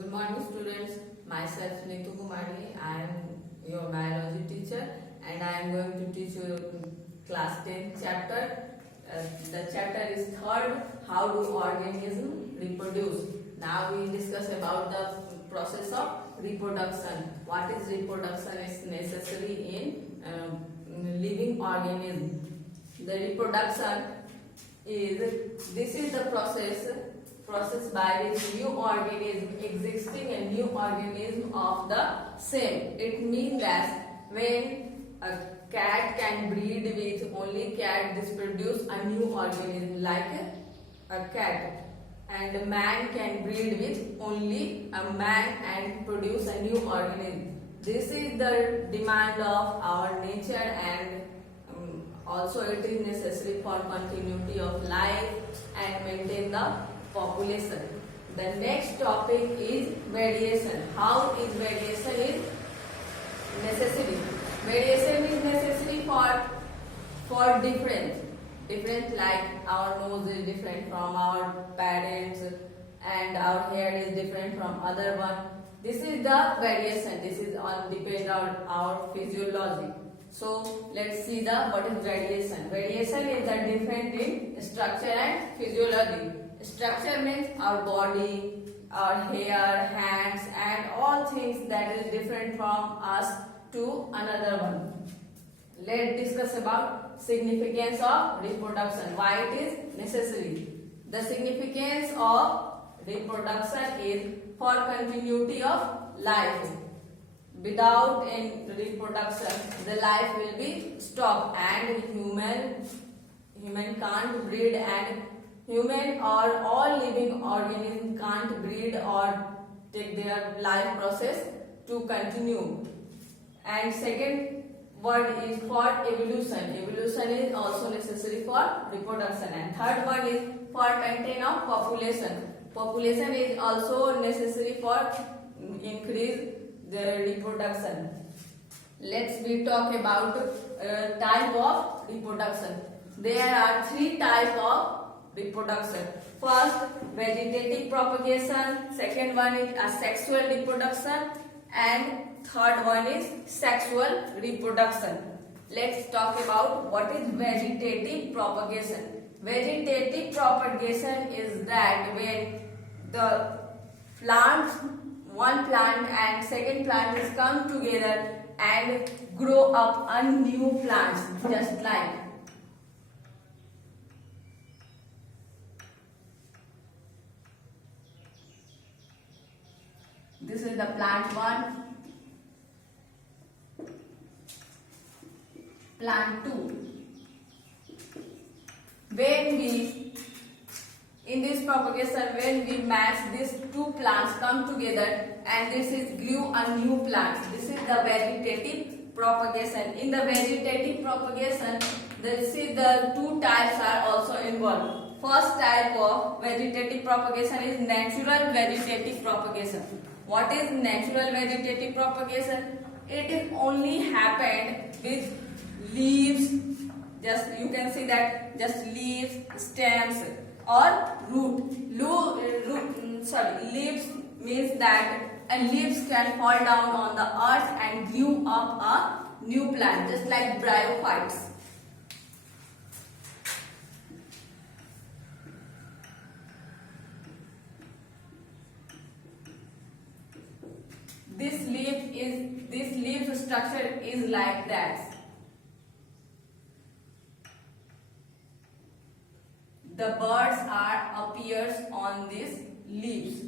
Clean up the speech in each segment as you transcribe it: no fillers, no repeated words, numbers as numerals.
Good morning, students. Myself Neetu Kumari. I am your biology teacher, and I am going to teach you class 10 chapter. The chapter is third. How do organisms reproduce? Now we discuss about the process of reproduction. What is reproduction is necessary in living organism. The reproduction is the process by which new organism existing and new organism of the same. It means that when a cat can breed with only cat, this produce a new organism like a cat, and a man can breed with only a man and produce a new organism. This is the demand of our nature, and also it is necessary for continuity of life and maintain the population. The next topic is variation. How is variation is necessary? Variation is necessary for different like our nose is different from our parents and our hair is different from other one. This is the variation. This is on depend on our physiology. So let's see what is variation. Variation is the difference in structure and physiology. Structure means our body, our hair, hands, and all things that is different from us to another one. Let's discuss about significance of reproduction. Why it is necessary. The significance of reproduction is for continuity of life. Without reproduction, the life will be stopped, and human can't breed, and human or all living organisms can't breed or take their life process to continue. And second word is for evolution. Evolution is also necessary for reproduction. And third one is for maintain of population. Population is also necessary for increase the reproduction. Let's we talk about type of reproduction. There are three types of reproduction. First, vegetative propagation. Second one is asexual reproduction, and third one is sexual reproduction. Let's talk about what is vegetative propagation. Vegetative propagation is that when the plants, one plant and second plant is come together and grow up a new plants, just like this is the plant 1, plant 2. In this propagation, when we match these two plants come together and this is grew a new plant. This is the vegetative propagation. In the vegetative propagation, this is the two types are also involved. First type of vegetative propagation is natural vegetative propagation. What is natural vegetative propagation? It is only happened with leaves. Just you can see that just leaves, stems, or root. Leaves means that leaves can fall down on the earth and grew up a new plant, just like bryophytes. This leaf structure is like that. The birds appears on these leaves.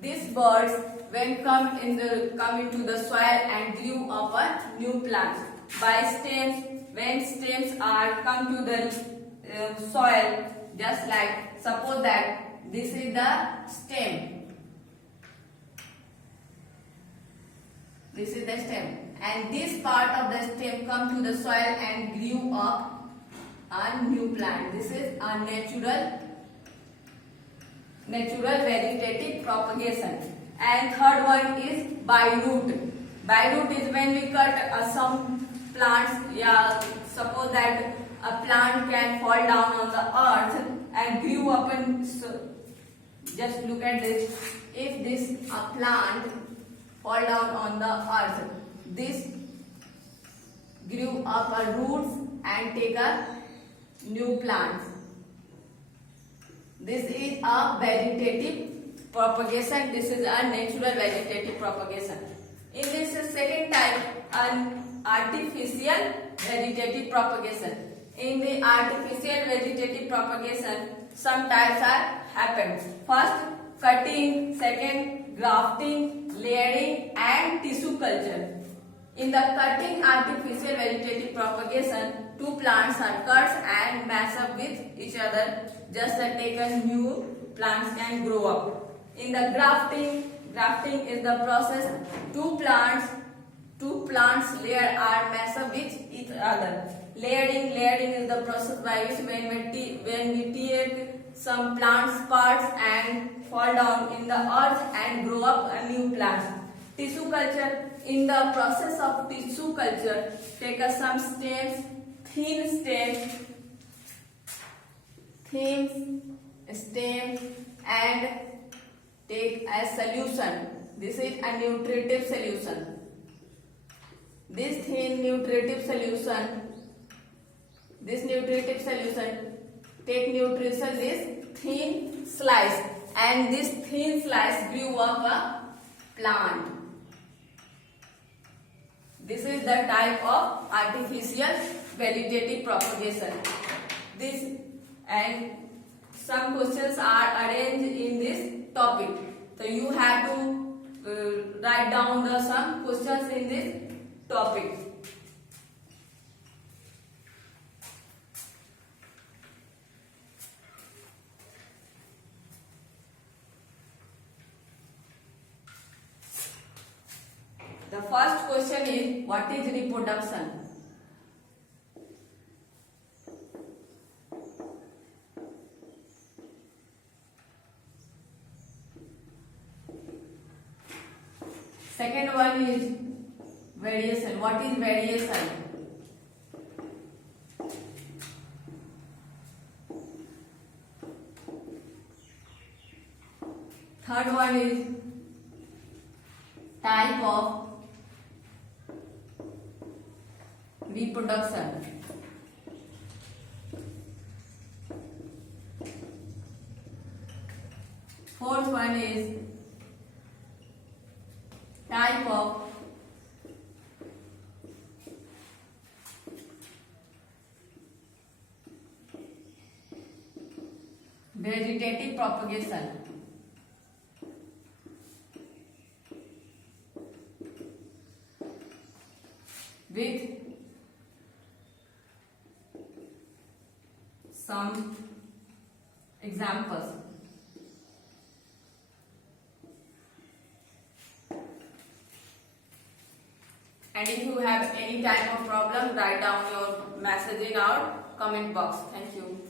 These birds when come into the soil and grew up a new plant by stems. When stems are come to the soil, just like suppose that this is the stem. This is the stem, and this part of the stem come to the soil and grew up a new plant. This is a natural vegetative propagation. And third one is by root. By root is when we cut some plants, yeah, suppose that a plant can fall down on the earth and grew up and just look at this. If this a plant fall down on the earth, this grew up a roots and take a new plants. This is a vegetative propagation. This is a natural vegetative propagation. In this second type, an artificial vegetative propagation. In the artificial vegetative propagation, some types are happened. First, cutting. Second, grafting, layering, and tissue culture. In the cutting artificial vegetative propagation, two plants are cut and mash up with each other. Just a taken new plants can grow up. In the grafting is the process two plants layer are mash up with each other. Layering is the process by which when we take some plants parts and fall down in the earth and grow up a new plants. Tissue culture. In the process of tissue culture, take some stems, thin stems, and take a solution. This is a nutritive solution. This thin nutritive solution, take nutrition, this thin slice, and this thin slice grew up a plant. This is the type of artificial vegetative propagation. This and some questions are arranged in this topic. So you have to write down some questions in this topic. The first question is, what is reproduction? Second one is variation. What is variation? Third one is type of reproduction. Fourth one is type of vegetative propagation. With some examples. And if you have any type of problem, write down your message in our comment box. Thank you.